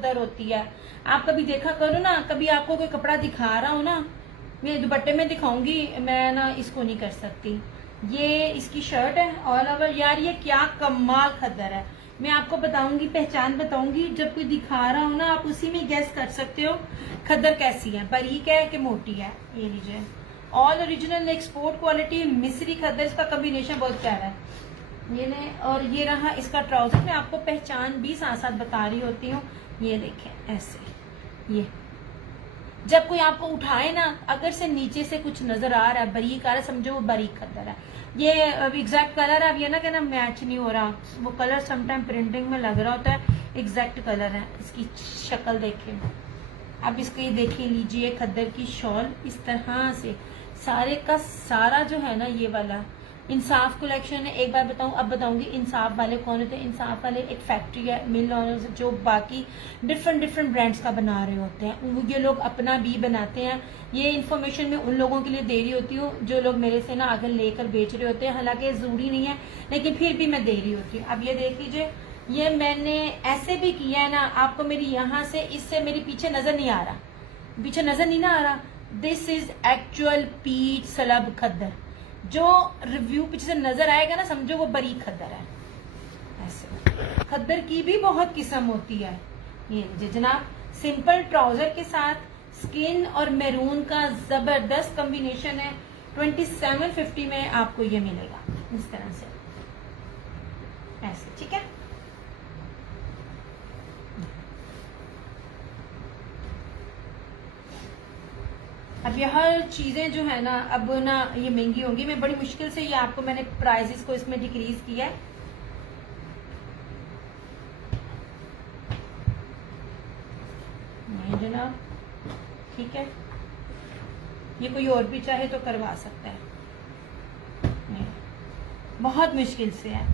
खद्दर होती है। आप कभी देखा करो ना, कभी आपको कोई कपड़ा दिखा रहा हो ना, मैं दुपट्टे में दिखाऊंगी, मैं ना इसको नहीं कर सकती। ये इसकी शर्ट है ऑल ओवर। यार ये क्या कमाल खद्दर है, मैं आपको बताऊंगी, पहचान बताऊंगी, जब कोई दिखा रहा हो ना आप उसी में गैस कर सकते हो खद्दर कैसी है, बारीक है कि मोटी है। ये लीजिए ऑल ओरिजिनल एक्सपोर्ट क्वालिटी मिस्री खद्दर, इसका कॉम्बिनेशन बहुत प्यारा है। ये ले, और ये रहा इसका ट्राउजर, मैं आपको पहचान भी साथ साथ बता रही होती हूँ। ये देखें ऐसे, ये जब कोई आपको उठाए ना, अगर से नीचे से कुछ नजर आ रहा है, बारीक आ रहा है, समझो वो बारीक खद्दर है। ये एग्जैक्ट कलर अब ये ना कहना मैच नहीं हो रहा, वो कलर समटाइम प्रिंटिंग में लग रहा होता है, एग्जैक्ट कलर है। इसकी शक्ल देखें, अब इसको ये देखिए, लीजिए खद्दर की शॉल इस तरह से सारे का सारा जो है ना, ये वाला इंसाफ कलेक्शन है। एक बार बताऊं, अब बताऊंगी इंसाफ वाले कौन होते हैं। इंसाफ वाले एक फैक्ट्री है, मिल ऑनर्स, जो बाकी डिफरेंट ब्रांड्स का बना रहे होते हैं, ये लोग अपना भी बनाते हैं। ये इन्फॉर्मेशन मैं उन लोगों के लिए दे रही होती हूँ जो लोग मेरे से ना आगे लेकर बेच रहे होते हैं, हालांकि जरूरी नहीं है लेकिन फिर भी मैं दे रही होती हूँ। अब ये देख लीजिए, ये मैंने ऐसे भी किया है ना, आपको मेरी यहाँ से इससे मेरी पीछे नजर नहीं आ रहा, पीछे नजर नहीं ना आ रहा। दिस इज एक्चुअल पीच सलब खद्दर, जो रिव्यू पीछे से नजर आएगा ना समझो वो बारीक खद्दर है। ऐसे खद्दर की भी बहुत किस्म होती है। ये जनाब सिंपल ट्राउजर के साथ स्किन और मैरून का जबरदस्त कॉम्बिनेशन है। 2750 में आपको ये मिलेगा इस तरह से ऐसे, ठीक है। अब ये हर चीजें जो है ना, अब ना ये महंगी होंगी, मैं बड़ी मुश्किल से ये आपको मैंने प्राइसेस को इसमें डिक्रीज किया है। नहीं जनाब, ठीक है, ये कोई और भी चाहे तो करवा सकता है, नहीं बहुत मुश्किल से है।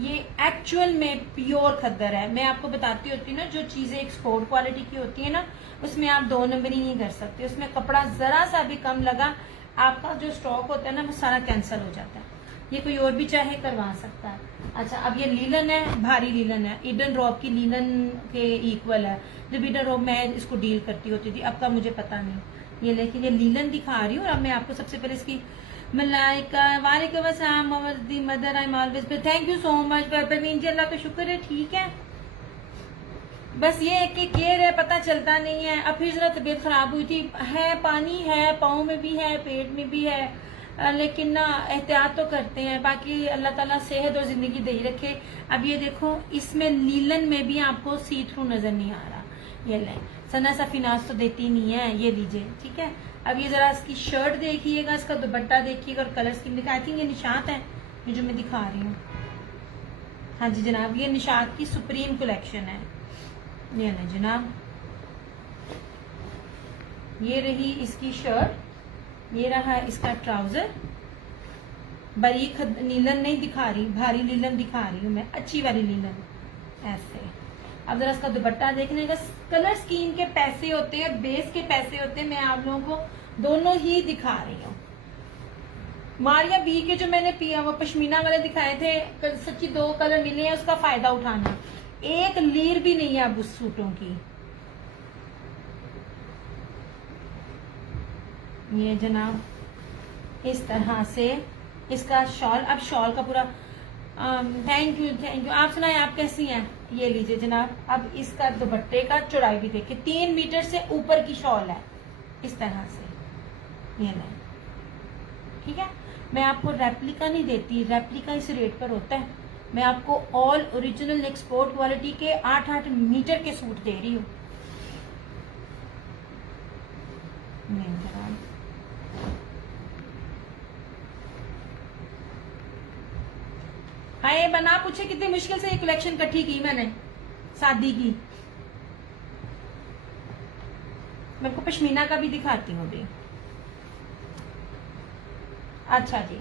ये एक्चुअल में प्योर खद्दर है। मैं आपको बताती होती हूँ ना, जो चीजें एक्सपोर्ट क्वालिटी की होती है ना, उसमें आप 2 नंबरी नहीं कर सकते। उसमें कपड़ा जरा सा भी कम लगा, आपका जो स्टॉक होता है ना वो सारा कैंसिल हो जाता है। ये कोई और भी चाहे करवा सकता है। अच्छा, अब ये लीलन है, भारी लीलन है, ईडन रॉब की लीलन के इक्वल है। जब ईडन रॉब मैं इसको डील करती होती थी, अब का मुझे पता नहीं। ये लेकिन ये लीलन दिखा रही हूँ। अब मैं आपको सबसे पहले इसकी मलाइका वालेकुम अस्सलाम मोहम्मद मदर, I am always, thank you so much Parveen ji, Allah का शुक्र है, ठीक है। बस ये है कि केयर है, पता चलता नहीं है। अब फिर जरा तबीयत खराब हुई थी, है पानी है, पाँव में भी है, पेट में भी है, लेकिन ना एहतियात तो करते हैं। बाकी अल्लाह ताला सेहत और जिंदगी दे ही रखे। अब ये देखो, इसमें लीलन में भी आपको सी थ्रू नजर नहीं आ रहा। ये ले सना सफीनाज तो देती नहीं है, ये लीजिए, ठीक है। अब ये जरा इसकी शर्ट देखिएगा, इसका दुपट्टा देखिएगा और कलर स्कीम देखिए। आई थिंक ये निशात है, ये जो मैं दिखा रही हूँ। हाँ जी जनाब, ये निशात की सुप्रीम कलेक्शन है। ये ना जनाब, ये रही इसकी शर्ट, ये रहा इसका ट्राउजर। बारीक लीलन नहीं दिखा रही, भारी लीलन दिखा रही हूँ मैं, अच्छी वाली लीलन ऐसे। अब जरा इसका दुपट्टा देखने का, कलर स्कीम के पैसे होते हैं, बेस के पैसे होते हैं, मैं आप लोगों को दोनों ही दिखा रही हूँ। मारिया बी के जो मैंने पिया वो पश्मीना वाले दिखाए थे, सच्ची 2 कलर मिले हैं, उसका फायदा उठाना। एक लीर भी नहीं है अब उस सूटों की। ये जनाब इस तरह से इसका शॉल, अब शॉल का पूरा थैंक यू। आप सुनाए, आप कैसी हैं? ये लीजिए जनाब, अब इसका दुपट्टे का चौड़ाई भी देखिए, 3 मीटर से ऊपर की शॉल है इस तरह से। ये नहीं, ठीक है। मैं आपको रेप्लिका नहीं देती, रेप्लिका इस रेट पर होता है। मैं आपको ऑल ओरिजिनल एक्सपोर्ट क्वालिटी के 8-8 मीटर के सूट दे रही हूँ। हाय बना पूछे, कितनी मुश्किल से ये कलेक्शन इकट्ठी की मैंने शादी की। मैं आपको पश्मीना का भी दिखाती हूँ अभी। अच्छा जी,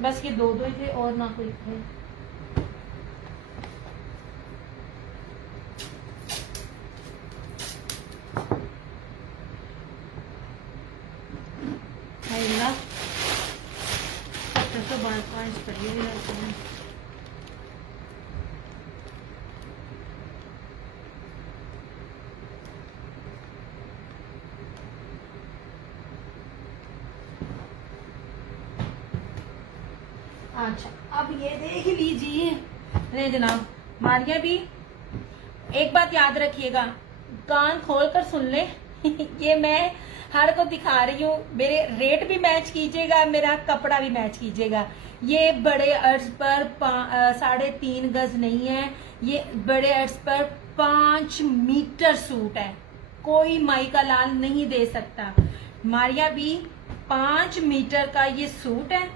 बस ये 2 ही थे और ना कोई थे। तो 5 पड़िए अच्छा, अब ये देख लीजिए। नहीं जनाब, मारिया भी एक बात याद रखिएगा, कान खोल कर सुन ले। ये मैं हर को दिखा रही हूँ, मेरे रेट भी मैच कीजिएगा, मेरा कपड़ा भी मैच कीजिएगा। ये बड़े अर्ज पर 3.5 गज नहीं है, ये बड़े अर्ज पर 5 मीटर सूट है। कोई माई का लाल नहीं दे सकता। मारिया भी 5 मीटर का ये सूट है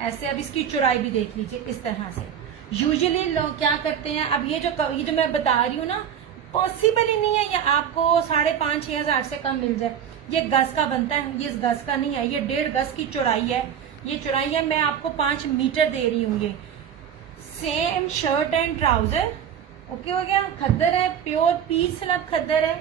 ऐसे। अब इसकी चौड़ाई भी देख लीजिए इस तरह से। यूजुअली लोग क्या करते हैं, अब ये जो मैं बता रही हूँ ना, पॉसिबल ही नहीं है ये आपको 5,500-6 हजार से कम मिल जाए। ये गज का बनता है, ये गज का नहीं है, ये 1.5 गज की चौड़ाई है। ये चौड़ाई है, मैं आपको 5 मीटर दे रही हूँ। ये same shirt and trouser, okay हो गया। खद्दर है, प्योर पीस स्लब खद्दर है।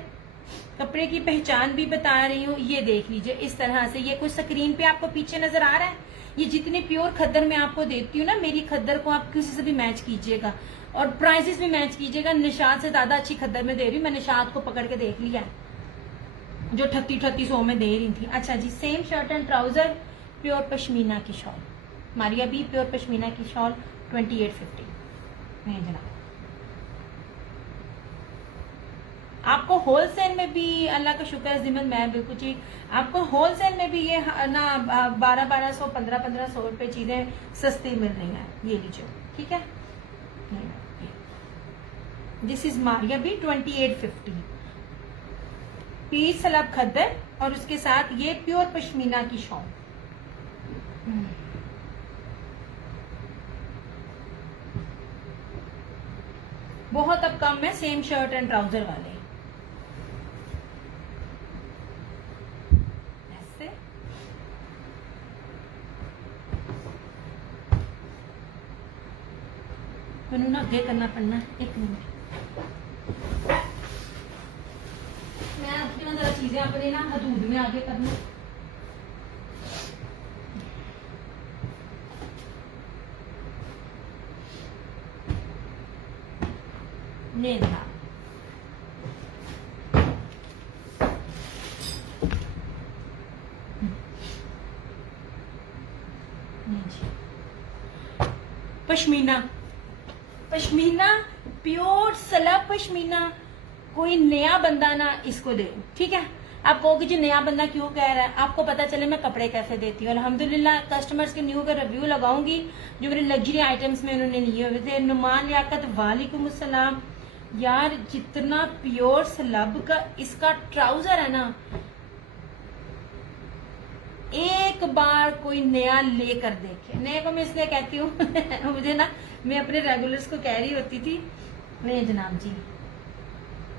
कपड़े की पहचान भी बता रही हूँ, ये देख लीजिए इस तरह से। ये कुछ स्क्रीन पे आपको पीछे नजर आ रहा है। ये जितनी प्योर खद्दर मैं आपको देती हूँ ना, मेरी खद्दर को आप किसी से भी मैच कीजिएगा और प्राइसेस भी मैच कीजिएगा। निशात से ज्यादा अच्छी खद्दर में दे रही हूँ। मैंने निशात को पकड़ के देख लिया जो 3800 में दे रही थी। अच्छा जी, same shirt and trousers, pure pashmina की शॉल। मारिया भी प्योर पश्मीना की शॉल 2850। नहीं जनाब, आपको होलसेल में भी अल्लाह का शुक्र है जिमन, मैं बिल्कुल ठीक, आपको होलसेल में भी ये ना 1200 1500 रुपए चीजें सस्ती मिल रही हैं। ये लीजिए, ठीक है। दिस इज मारिया भी 2850, पीस सलब खद्दर और उसके साथ ये प्योर पश्मीना की शॉल। बहुत अब कम है सेम शर्ट एंड ट्राउजर वाले। ऐसे मैंने ना आगे करना पड़ना। एक मिनट, मैं आपकी ना जरा चीजें अपने ना हदूद में आगे करना। नहीं था पश्मीना, पश्मीना प्योर सलब पश्मीना। कोई नया बंदा ना इसको दे, ठीक है। आप कहोगे जी नया बंदा क्यों कह रहा है, आपको पता चले मैं कपड़े कैसे देती हूँ। अल्हम्दुलिल्लाह कस्टमर्स के न्यू का रिव्यू लगाऊंगी जो मेरे लग्जरी आइटम्स में उन्होंने लिए हुए थे। नुमान लियाकत, वालेकुम अस्सलाम। यार जितना प्योर सलब का इसका ट्राउजर है ना, एक बार कोई नया लेकर देखे। नए को मैं इसलिए कहती हूँ मुझे ना, मैं अपने रेगुलर्स को कह रही होती थी, नहीं जनाब जी,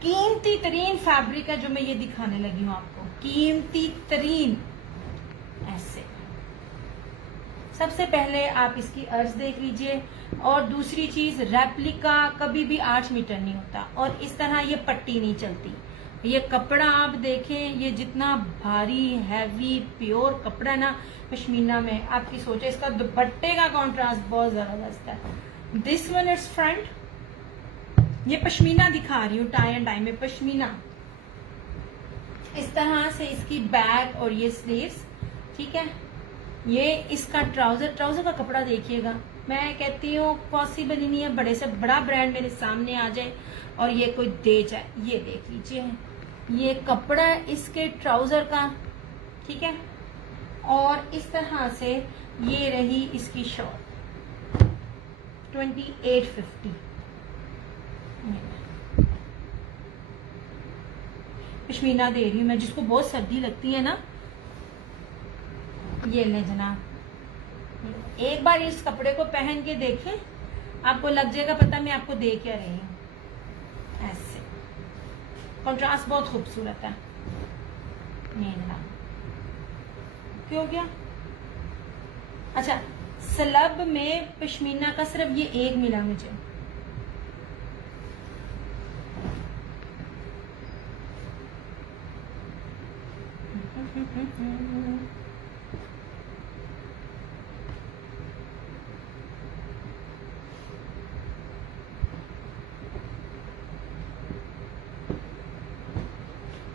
कीमती तरीन फैब्रिक है जो मैं ये दिखाने लगी हूँ आपको, कीमती तरीन। ऐसे सबसे पहले आप इसकी अर्ज देख लीजिए, और दूसरी चीज रेप्लिका कभी भी 8 मीटर नहीं होता, और इस तरह ये पट्टी नहीं चलती। ये कपड़ा आप देखें, ये जितना भारी हैवी प्योर कपड़ा ना पश्मीना में, आपकी सोचे इसका दुपट्टे का कॉन्ट्रास्ट बहुत जबरदस्त है। दिस वन इज फ्रंट, ये पश्मीना दिखा रही हूँ, टाई एंड डाई में पश्मीना। इस तरह से इसकी बैक और ये स्लीव्स, ठीक है। ये इसका ट्राउजर, ट्राउजर का कपड़ा देखिएगा, मैं कहती हूँ पॉसिबल ही नहीं है बड़े से बड़ा ब्रांड मेरे सामने आ जाए और ये कोई दे जाए। ये देख लीजिए, ये कपड़ा इसके ट्राउजर का, ठीक है। और इस तरह से ये रही इसकी शॉर्ट 2850। पश्मीना दे रही हूँ मैं, जिसको बहुत सर्दी लगती है ना, ये ले जनाब, एक बार इस कपड़े को पहन के देखें, आपको लग जाएगा पता मैं आपको दे क्या रही हूँ। ऐसे कंट्रास्ट बहुत खूबसूरत है। ये जनाब क्यों हो गया। अच्छा, सलब में पश्मीना का सिर्फ ये एक मिला मुझे,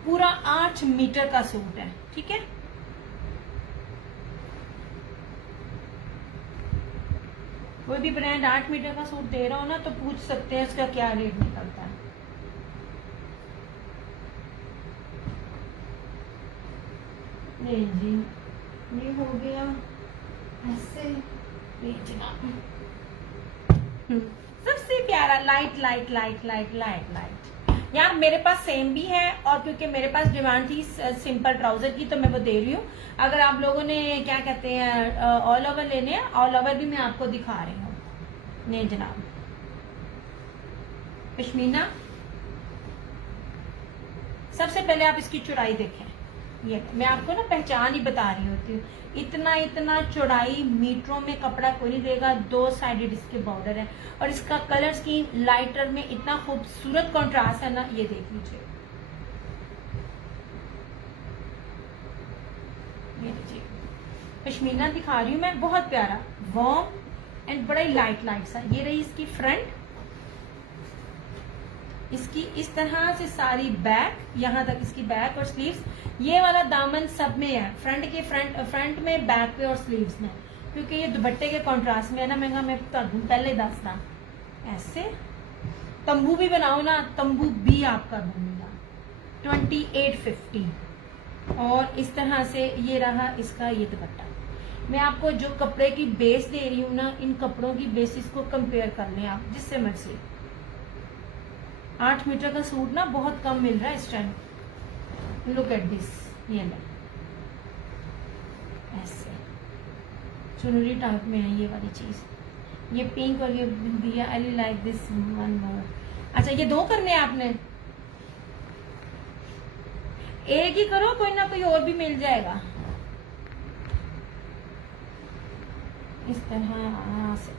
पूरा 8 मीटर का सूट है, ठीक है। कोई भी ब्रांड 8 मीटर का सूट दे रहा हो ना तो पूछ सकते हैं इसका क्या रेट निकलता है। नहीं जी, ये हो गया ऐसे। सबसे प्यारा light light light light light light यार, मेरे पास सेम भी है, और क्योंकि मेरे पास डिमांड थी सिंपल ट्राउजर की तो मैं वो दे रही हूँ। अगर आप लोगों ने क्या कहते हैं ऑल ओवर लेने हैं, ऑल ओवर भी मैं आपको दिखा रही हूँ। नहीं जनाब, पश्मीना। सबसे पहले आप इसकी चौड़ाई देखें। ये मैं आपको ना पहचान ही बता रही होती हूँ। इतना इतना चौड़ाई मीटरों में कपड़ा कोई नहीं देगा। 2 साइडेड इसके बॉर्डर है, और इसका कलर स्कीम लाइटर में इतना खूबसूरत कंट्रास्ट है ना, ये देख लीजिए। पश्मीना दिखा रही हूँ मैं, बहुत प्यारा वार्म एंड बड़ा ही लाइट लाइट सा। ये रही इसकी फ्रंट, इसकी इस तरह से सारी बैक, यहाँ तक इसकी बैक और स्लीव्स। ये वाला दामन सब में है, फ्रंट में, बैक पे और स्लीव्स में, क्योंकि ये दुपट्टे के कॉन्ट्रास्ट में है ना। मैं पहले दसना ऐसे तंबू भी बनाओ ना, तंबू भी आपका बनेगा 2850। और इस तरह से ये रहा इसका ये दुपट्टा। मैं आपको जो कपड़े की बेस दे रही हूँ ना, इन कपड़ों की बेसिस को कंपेयर कर लें आप जिससे मर्जी। 8 मीटर का सूट ना बहुत कम मिल रहा है इस टाइम। लुक एट दिस, ये लो ऐसे चुनरी टाइप में है ये वाली चीज। ये पिंक और ये दिया, I like this one more. अच्छा, ये 2 करने हैं आपने, एक ही करो, कोई ना कोई और भी मिल जाएगा इस तरह से।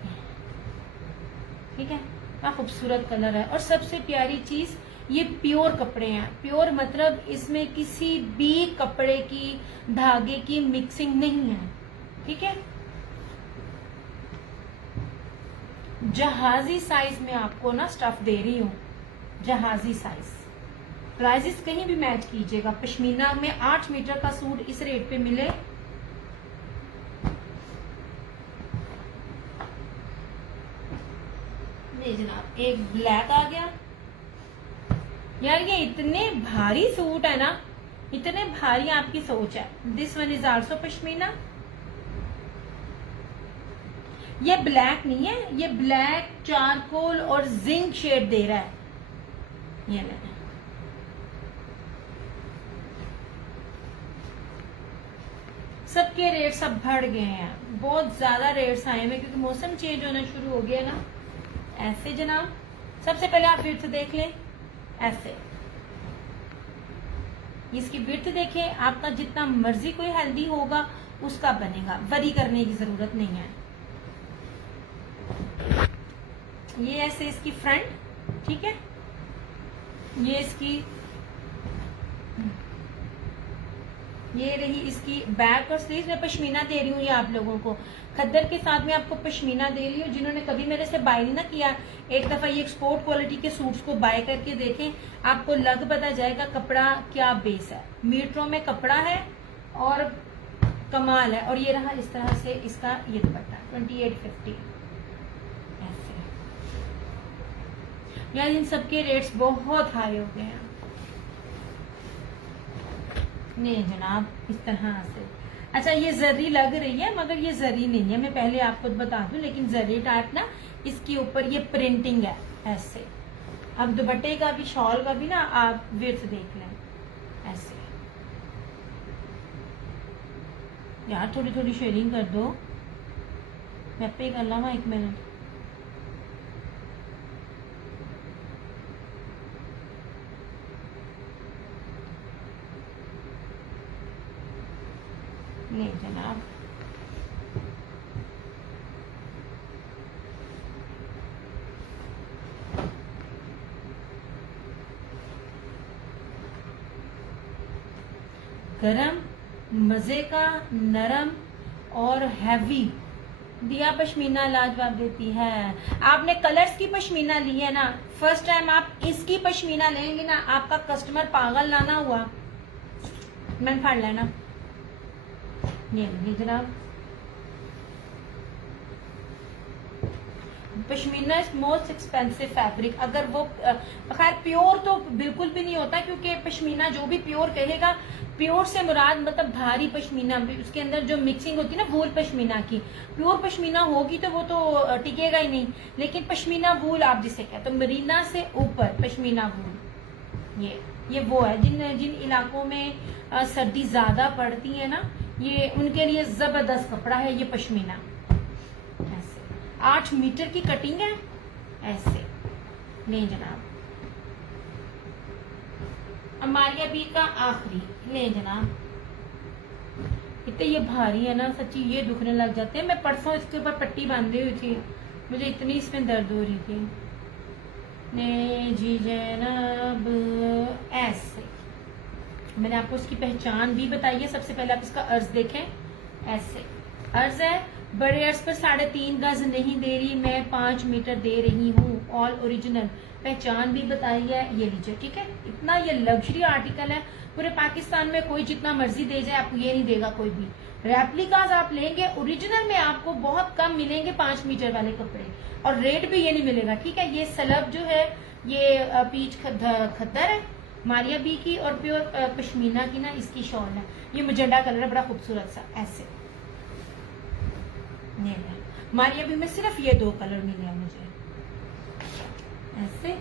ठीक है, क्या खूबसूरत कलर है। और सबसे प्यारी चीज, ये प्योर कपड़े हैं। प्योर मतलब इसमें किसी भी कपड़े की धागे की मिक्सिंग नहीं है। ठीक है, जहाजी साइज में आपको ना स्टफ दे रही हूँ, जहाजी साइज। प्राइजेस कहीं भी मैच कीजिएगा। पश्मीना में 8 मीटर का सूट इस रेट पे मिले, जनाब। एक ब्लैक आ गया यार, ये इतने भारी सूट है ना, इतने भारी आपकी सोच है। This one is also pashmina. ये ब्लैक नहीं है, ये ब्लैक, चारकोल और जिंक शेड दे रहा है। ये ले, सबके रेट सब बढ़ गए हैं, बहुत ज्यादा रेट्स आए हैं क्योंकि मौसम चेंज होना शुरू हो गया ना। ऐसे जनाब, सबसे पहले आप विड्थ देख लें ऐसे। इसकी विड्थ देखें, आपका जितना मर्जी कोई हेल्दी होगा उसका बनेगा, वरी करने की जरूरत नहीं है। ये ऐसे इसकी फ्रंट, ठीक है, ये इसकी, ये रही इसकी बैक और स्लीव। मैं पश्मीना दे रही हूँ ये आप लोगों को, खद्दर के साथ में आपको पश्मीना दे रही हूँ। जिन्होंने कभी मेरे से बाय नहीं ना किया, एक दफा ये एक्सपोर्ट क्वालिटी के सूट्स को बाय करके देखें, आपको लग पता जाएगा कपड़ा क्या बेस है। मीटरों में कपड़ा है और कमाल है। और ये रहा इस तरह से इसका ये दुपट्टा 2850 ऐसे। यार इन सबके रेट्स बहुत हाई हो गए हैं। नहीं जनाब, इस तरह से। अच्छा, ये जरी लग रही है मगर ये जरी नहीं है, मैं पहले आपको बता दूं, लेकिन जरी टाइप ना इसके ऊपर ये प्रिंटिंग है ऐसे। अब दुपट्टे का भी, शॉल का भी ना आप विड्थ देख लें ऐसे। यार थोड़ी थोड़ी शेयरिंग कर दो, मैं पे कर ला 1 मिनट। नहीं जनाब, गरम, मजे का, नरम और हैवी दिया पश्मीना लाजवाब देती है। आपने कलर्स की पश्मीना ली है ना, फर्स्ट टाइम आप इसकी पश्मीना लेंगे ना, आपका कस्टमर पागल ना ना हुआ, मैंने फाड़ लेना। ये जनाब, pashmina is most expensive fabric. अगर वो खैर प्योर तो बिल्कुल भी नहीं होता, क्योंकि पश्मीना जो भी प्योर कहेगा, प्योर से मुराद मतलब भारी पश्मीना, उसके अंदर जो मिक्सिंग होती है ना वूल पश्मीना की, प्योर पश्मीना होगी तो वो तो टिकेगा ही नहीं। लेकिन पश्मीना वूल आप जिसे कहते हो, मरीना से ऊपर पश्मीना वूल, ये वो है जिन जिन इलाकों में सर्दी ज्यादा पड़ती है ना, ये उनके लिए जबरदस्त कपड़ा है ये पश्मीना। 8 मीटर की कटिंग है ऐसे। नहीं जनाब, अमारिया बी का आखिरी, ले जनाब। इतने ये भारी है ना, सच्ची ये दुखने लग जाते हैं। मैं परसों इसके ऊपर पट्टी बांधी हुई थी, मुझे इतनी इसमें दर्द हो रही थी। ने जी जनाब ऐसे मैंने आपको इसकी पहचान भी बताई है। सबसे पहले आप इसका अर्ज देखें, ऐसे अर्ज है, बड़े अर्ज पर 3.5 गज नहीं दे रही मैं, 5 मीटर दे रही हूँ, ऑल ओरिजिनल। पहचान भी बताई है, ये लीजिए, ठीक है। इतना ये लग्जरी आर्टिकल है, पूरे पाकिस्तान में कोई जितना मर्जी दे जाए आपको ये नहीं देगा कोई भी। रेप्लिकाज आप लेंगे ओरिजिनल में आपको बहुत कम मिलेंगे 5 मीटर वाले कपड़े, और रेट भी ये नहीं मिलेगा, ठीक है। ये सलब जो है ये पीच खद्दर है मारिया बी की, और प्योर पश्मीना की ना इसकी शॉल है। ये मजेंडा कलर है, बड़ा खूबसूरत सा ऐसे। मारिया बी में सिर्फ ये 2 कलर मिले हैं मुझे, ऐसे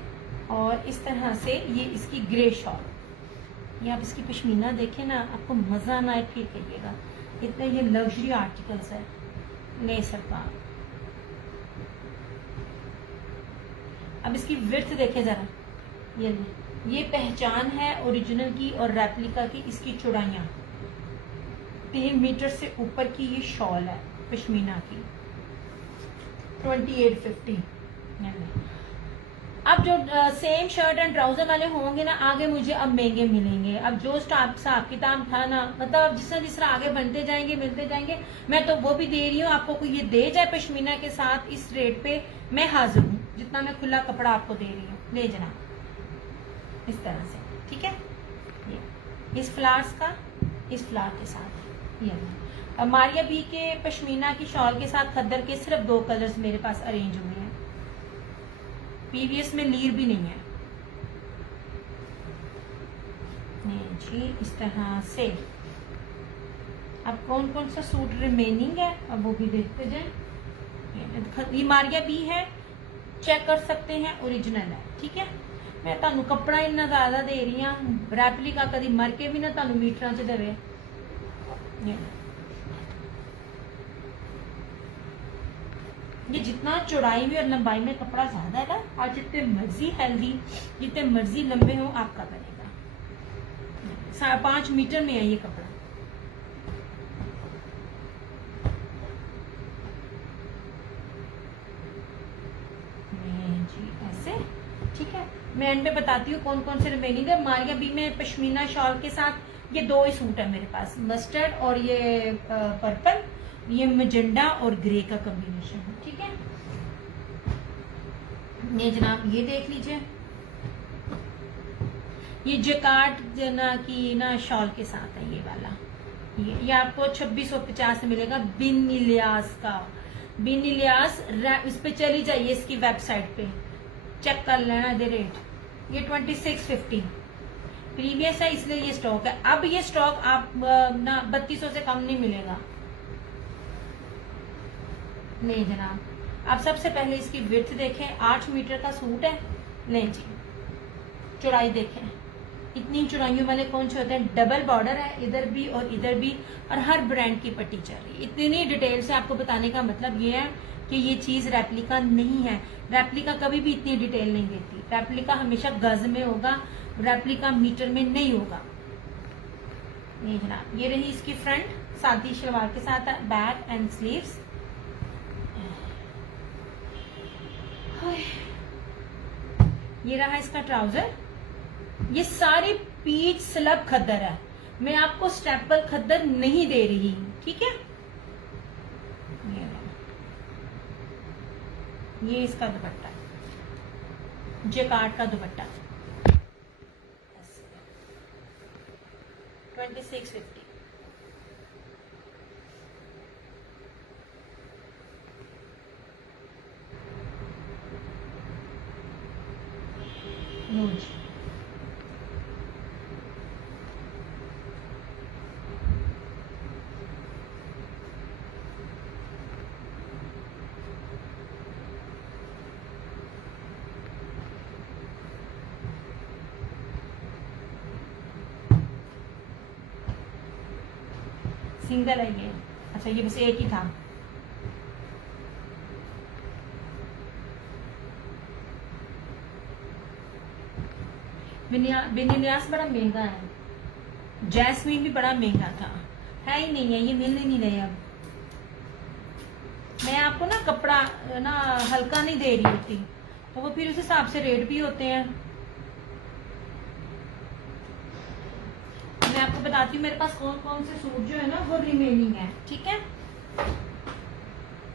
और इस तरह से। ये इसकी ग्रे शॉल, ये आप इसकी पश्मीना देखें ना, आपको मजा ना आए फिर कहिएगा। इतने ये लग्जरी आर्टिकल्स है। नहीं सरकार, अब इसकी विड्थ देखे जरा, ये पहचान है ओरिजिनल की और रेप्लिका की। इसकी चौड़ाइयां 3 मीटर से ऊपर की ये शॉल है पश्मीना की, 2850। अब जो सेम शर्ट एंड ट्राउजर वाले होंगे ना, आगे मुझे अब महंगे मिलेंगे। अब जो हिसाब किताब था ना, मतलब जिस तरह आगे बनते जाएंगे मिलते जाएंगे, मैं तो वो भी दे रही हूँ आपको। कोई ये दे जाए पश्मीना के साथ इस रेट पे, मैं हाजिर हूँ, जितना मैं खुला कपड़ा आपको दे रही हूँ, ले जाना इस तरह से, ठीक है। ये इस फ्लावर्स का इस फ्लावर के साथ, ये मारिया बी के पश्मीना की शॉल के साथ खद्दर के सिर्फ 2 कलर्स मेरे पास अरेंज हुए हैं। पीवीएस में लीर भी नहीं है। नहीं जी, इस तरह से। अब कौन कौन सा सूट रिमेनिंग है अब वो भी देखते जाए। ये मारिया बी है, चेक कर सकते हैं, ओरिजिनल है, ठीक है। मैं तानू कपड़ा इन्ना ज्यादा दे रही हूँ, रेप्लिका कभी मर के भी ना तानू मीटरां च देवे। ये जितना चौड़ाई में और लंबाई में कपड़ा ज्यादा है ना, और जितने मर्जी हेल्दी, जितने मर्जी लंबे हो आपका बनेगा। 5.5 मीटर में है ये कपड़ा। जी ऐसे, ठीक है। मैं एंड में बताती हूँ कौन कौन से रिमेनिंग है। मारिया बी में पश्मीना शॉल के साथ ये 2 ही सूट है मेरे पास, मस्टर्ड और ये पर्पल, ये मजेंडा और ग्रे का कॉम्बिनेशन है, ठीक है। ये जनाब ये देख लीजिए, ये जैकार्ड जना की ना शॉल के साथ है ये वाला। ये आपको 2650 से मिलेगा, बिन इलियास का। बिन इलियास इस पे चली जाइए, इसकी वेबसाइट पे चेक कर लेना दे रेट। ये 2650 प्रीवियस है, इसलिए ये स्टॉक है। अब ये स्टॉक आप ना 3200 से कम नहीं मिलेगा। नहीं जनाब, आप सबसे पहले इसकी विड्थ देखें, 8 मीटर का सूट है। नहीं जी, चौड़ाई देखें, इतनी चौड़ाइयों वाले कौन से होते हैं। डबल बॉर्डर है इधर भी और इधर भी, और हर ब्रांड की पट्टी चल रही है। इतनी डिटेल से आपको बताने का मतलब ये है कि ये चीज रेप्लिका नहीं है। रेप्लिका कभी भी इतनी डिटेल नहीं देती। रेप्लिका हमेशा गज में होगा, रेप्लिका मीटर में नहीं होगा। नहीं जनाब, ये रही इसकी फ्रंट, सादी शलवार के साथ है, बैक एंड स्लीव्स। ये रहा इसका ट्राउजर। ये सारी पीच स्लब खद्दर है, मैं आपको स्टेपल खद्दर नहीं दे रही, ठीक है। ये इसका दुपट्टा, जैकार्ड का दुपट्टा 2650। सिंगल है ये। अच्छा ये बस एक ही था। विन्यास बड़ा महंगा है, जैस्मीन भी बड़ा महंगा था, है ही नहीं है, ये मिल ही नहीं रहे अब। मैं आपको ना कपड़ा ना हल्का नहीं दे रही होती, तो वो फिर उस हिसाब से रेट भी होते हैं। मैं आपको बताती हूँ मेरे पास कौन कौन से सूट जो है ना वो रिमेनिंग है, ठीक है।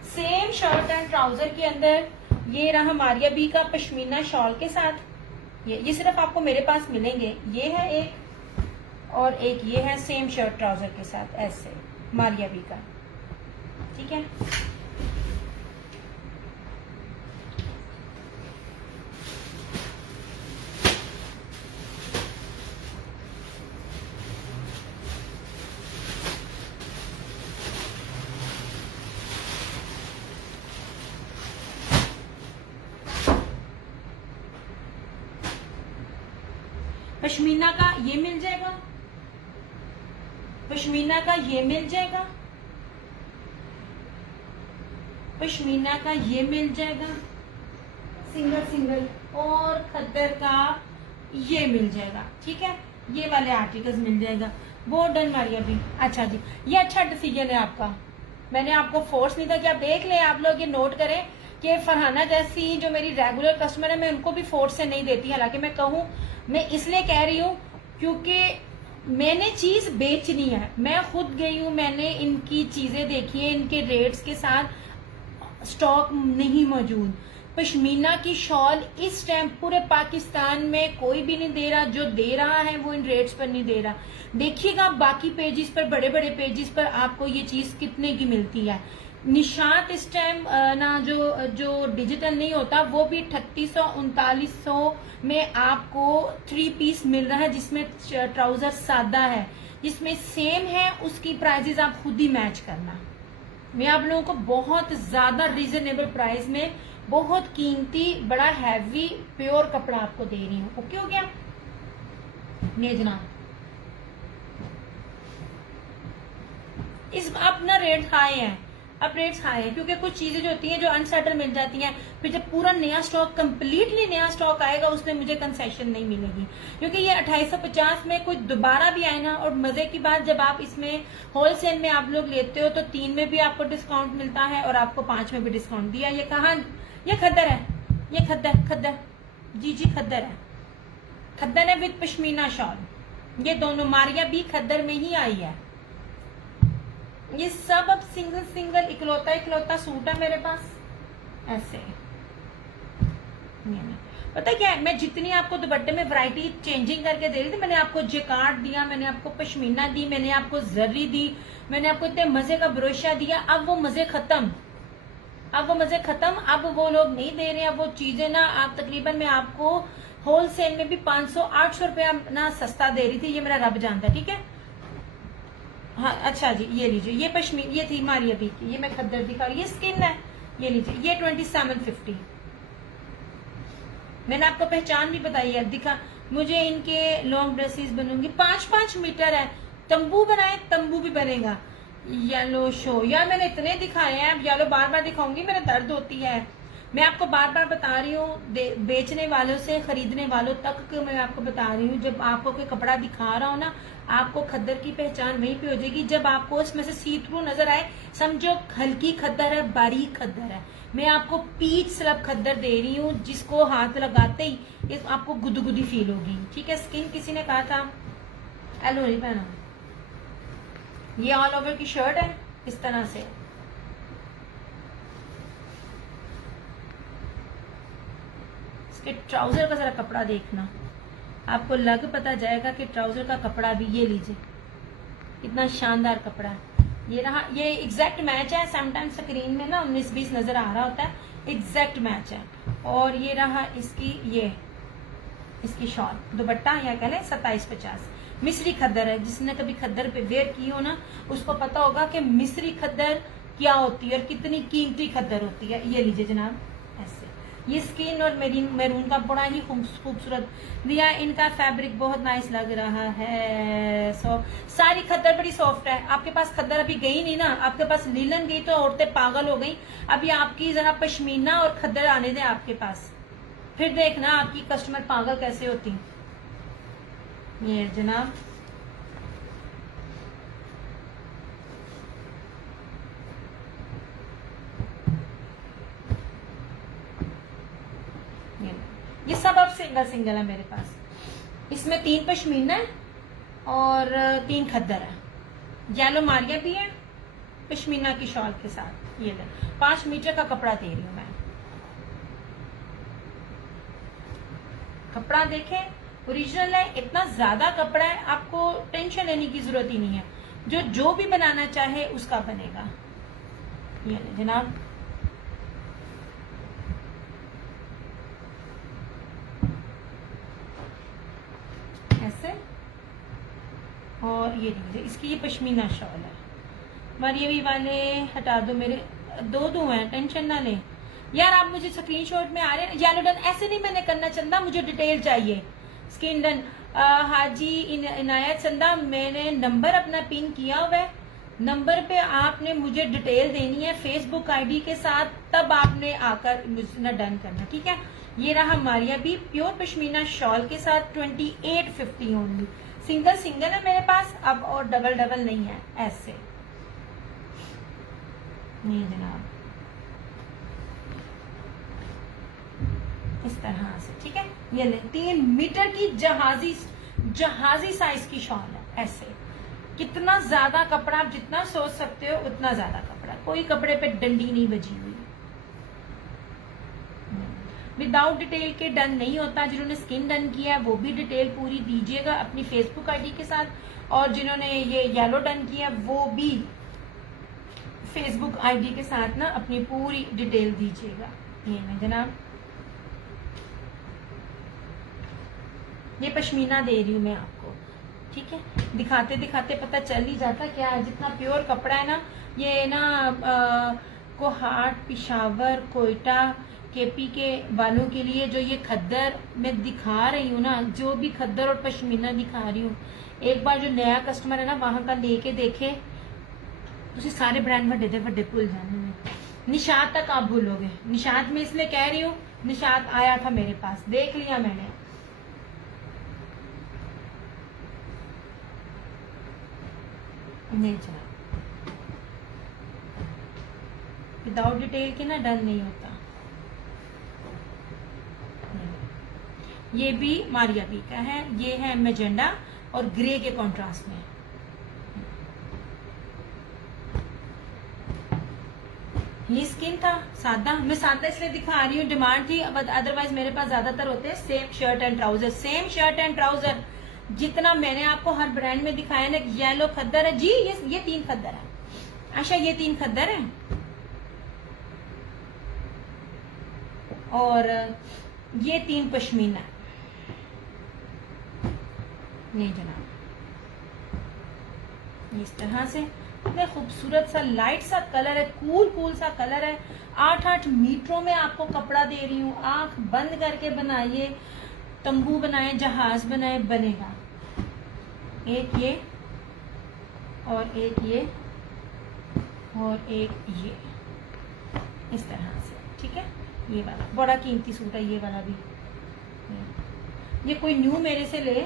सेम शर्ट एंड ट्राउजर के अंदर ये रहा मारिया बी का पश्मीना शॉल के साथ। ये सिर्फ आपको मेरे पास मिलेंगे। ये है एक, और एक ये है सेम शर्ट ट्राउजर के साथ ऐसे मारिया बी का, ठीक है। पश्मीना का ये मिल जाएगा, पश्मीना का ये मिल जाएगा, पश्मीना का ये मिल जाएगा सिंगल सिंगल, और खद्दर का ये मिल जाएगा, ठीक है। ये वाले आर्टिकल्स मिल जाएगा। वो डन मारिया भी। अच्छा जी, ये अच्छा डिसीजन है आपका। मैंने आपको फोर्स नहीं था कि आप देख लें, आप लोग ये नोट करें कि फरहाना जैसी जो मेरी रेगुलर कस्टमर है मैं उनको भी फोर्स से नहीं देती। हालांकि मैं कहूँ, मैं इसलिए कह रही हूँ क्योंकि मैंने चीज बेचनी है, मैं खुद गई हूँ, मैंने इनकी चीजें देखी है, इनके रेट्स के साथ स्टॉक नहीं मौजूद। पश्मीना की शॉल इस टाइम पूरे पाकिस्तान में कोई भी नहीं दे रहा, जो दे रहा है वो इन रेट्स पर नहीं दे रहा। देखिएगा बाकी पेजेस पर, बड़े बड़े पेजेस पर आपको ये चीज कितने की मिलती है। निशात इस टाइम ना जो डिजिटल नहीं होता वो भी 3800-3900 में आपको 3 पीस मिल रहा है, जिसमें ट्राउजर सादा है, जिसमें सेम है, उसकी प्राइजेस आप खुद ही मैच करना। मैं आप लोगों को बहुत ज्यादा रीजनेबल प्राइस में बहुत कीमती बड़ा हैवी प्योर कपड़ा आपको दे रही हूँ। ओके हो गया ये जनाब। इस अपना रेट हाई है, अब रेट्स हाई है क्योंकि कुछ चीजें जो होती हैं जो अनसेटल मिल जाती हैं, फिर जब पूरा नया स्टॉक कंप्लीटली नया स्टॉक आएगा उसमें मुझे कंसेशन नहीं मिलेगी, क्योंकि ये 2850 में कुछ दोबारा भी आए ना। और मजे की बात, जब आप इसमें होलसेल में आप लोग लेते हो तो 3 में भी आपको डिस्काउंट मिलता है और आपको 5 में भी डिस्काउंट दिया। ये कहाँ, ये खद्दर है, ये खद्दर जी खद्दर है, खद्दर है विद पश्मीना शॉल। ये दोनों मारिया भी खद्दर में ही आई है। ये सब अब सिंगल सिंगल इकलौता सूट है मेरे पास ऐसे। पता क्या है, मैं जितनी आपको दुपट्टे में वैरायटी चेंजिंग करके दे रही थी, मैंने आपको जेकार्ड दिया, मैंने आपको पश्मीना दी, मैंने आपको जर्री दी, मैंने आपको इतने मजे का ब्रोशा दिया। अब वो मजे खत्म, अब वो लोग नहीं दे रहे हैं वो चीजें ना। आप तकरीबन मैं आपको होलसेल में भी 500-800 रुपया ना सस्ता दे रही थी, ये मेरा रब जानता है, ठीक है। हाँ अच्छा जी, ये लीजिए, ये पश्मीना, ये थी मारिया बी की, ये मैं खद्दर दिखा रही, ये स्किन है, ये लीजिए, ये 2750। मैंने आपको पहचान भी बताई है, दिखा। मुझे इनके लॉन्ग ड्रेसेस बनूंगी, 5-5 मीटर है, तंबू बनाए, तंबू भी बनेगा। येलो शो, यार मैंने इतने दिखाए हैं, अब येलो बार बार दिखाऊंगी, मेरे दर्द होती है। मैं आपको बार बार बता रही हूँ, बेचने वालों से खरीदने वालों तक मैं आपको बता रही हूँ, जब आपको कोई कपड़ा दिखा रहा हो ना, आपको खद्दर की पहचान वहीं पे हो जाएगी। जब आपको उसमें से सी थ्रू नजर आए, समझो हल्की खद्दर है, बारीक खद्दर है। मैं आपको पीच स्लब खद्दर दे रही हूँ, जिसको हाथ लगाते ही आपको गुदगुदी फील होगी, ठीक है। स्किन किसी ने कहा था एलो नहीं पहना। ये ऑल ओवर की शर्ट है इस तरह से, इसके ट्राउजर का जरा कपड़ा देखना, आपको लग पता जाएगा कि ट्राउजर का कपड़ा भी, ये लीजिए कितना शानदार कपड़ा है। ये रहा, ये एग्जैक्ट मैच है। समटाइम स्क्रीन में ना 19-20 नजर आ रहा होता है, एग्जैक्ट मैच है। और ये रहा इसकी, ये इसकी शॉल, दुपट्टा या कह लें 2750 मिस्री खद्दर है। जिसने कभी खद्दर पे वेयर की हो ना, उसको पता होगा कि मिस्री खद्दर क्या होती है और कितनी कीमती खद्दर होती है। ये लीजिए जनाब ऐसे, ये स्किन और मैरून का बड़ा ही खूबसूरत दिया। इनका फैब्रिक बहुत नाइस लग रहा है। सारी खद्दर बड़ी सॉफ्ट है। आपके पास खद्दर अभी गई नहीं ना, आपके पास लीलन गई तो औरतें पागल हो गई। अभी आपकी जरा पश्मीना और खद्दर आने दें आपके पास, फिर देखना आपकी कस्टमर पागल कैसे होती। ये जनाब ये सब अब सिंगल सिंगल है मेरे पास। इसमें 3 पश्मीना है और 3 खद्दर है। येलो मारिया भी है पश्मीना की शॉल के साथ। ये ले 5 मीटर का कपड़ा दे रही हूं मैं। कपड़ा देखें ओरिजिनल है, इतना ज्यादा कपड़ा है, आपको टेंशन लेने की जरूरत ही नहीं है। जो भी बनाना चाहे उसका बनेगा। ये ले जनाब ऐसे। और ये देखिए इसकी ये पश्मीना शॉल है। मरियवी वाले हटा दो, मेरे दो हैं, टेंशन ना ले यार। आप मुझे स्क्रीनशॉट में आ रहे हैं येलो डन, ऐसे नहीं मैंने करना चंदा, मुझे डिटेल चाहिए। स्किन डन हाजी इनायत चंदा, मैंने नंबर अपना पिन किया हुआ है। नंबर पे आपने मुझे डिटेल देनी है फेसबुक आईडी के साथ, तब आपने आकर मुझे डन करना, ठीक है। ये रहा मारिया भी प्योर पश्मीना शॉल के साथ 2850 ओनली। सिंगल सिंगल है मेरे पास अब, और डबल डबल नहीं है। ऐसे नहीं जनाब, इस तरह से, ठीक है। ये ले 3 मीटर की जहाजी साइज की शॉल है। ऐसे कितना ज्यादा कपड़ा, आप जितना सोच सकते हो उतना ज्यादा कपड़ा, कोई कपड़े पे डंडी नहीं बजी हुई। विदाउट डिटेल के डन नहीं होता। जिन्होंने स्किन डन किया है वो भी डिटेल पूरी दीजिएगा अपनी फेसबुक आईडी के साथ, और जिन्होंने ये येलो डन किया वो भी फेसबुक आईडी के साथ ना अपनी पूरी डिटेल दीजिएगा। ये मैं जनाब ये पश्मीना दे रही हूं मैं आपको, ठीक है। दिखाते दिखाते पता चल ही जाता क्या है। जितना प्योर कपड़ा है ना, ये ना कोहाट, पिशावर, कोयटा, केपी के वालों के लिए जो ये खद्दर मैं दिखा रही हूँ ना, जो भी खद्दर और पश्मीना दिखा रही हूँ, एक बार जो नया कस्टमर है ना वहां का लेके देखे, उसे सारे ब्रांड वड्डे भुल जाने में। निशात तक आप भूलोगे। निशात में इसलिए कह रही हूँ, निशात आया था मेरे पास, देख लिया मैंने। नहीं चला, विदाउट डिटेल के ना डन नहीं होता। ये भी मारिया बी का है। ये है मैजेंडा और ग्रे के कॉन्ट्रास्ट में। ये स्किन था सादा, मैं सादा इसलिए दिखा रही हूँ, डिमांड थी, अदरवाइज मेरे पास ज्यादातर होते हैं same shirt and trouser. Same shirt and trouser जितना मैंने आपको हर ब्रांड में दिखाया ना। येलो खद्दर है जी, ये 3 खद्दर है। अच्छा ये 3 खद्दर है और ये 3 पश्मीना। नहीं जनाब, इस तरह से इतने खूबसूरत सा लाइट सा कलर है, कूल सा कलर है। 8-8 मीटरों में आपको कपड़ा दे रही हूँ। आंख बंद करके बनाइए, तंबू बनाए, जहाज बनाए, बनेगा। एक ये और एक ये और एक ये, इस तरह से, ठीक है। ये वाला बड़ा कीमती सूट है, ये वाला भी। ये कोई न्यू मेरे से ले,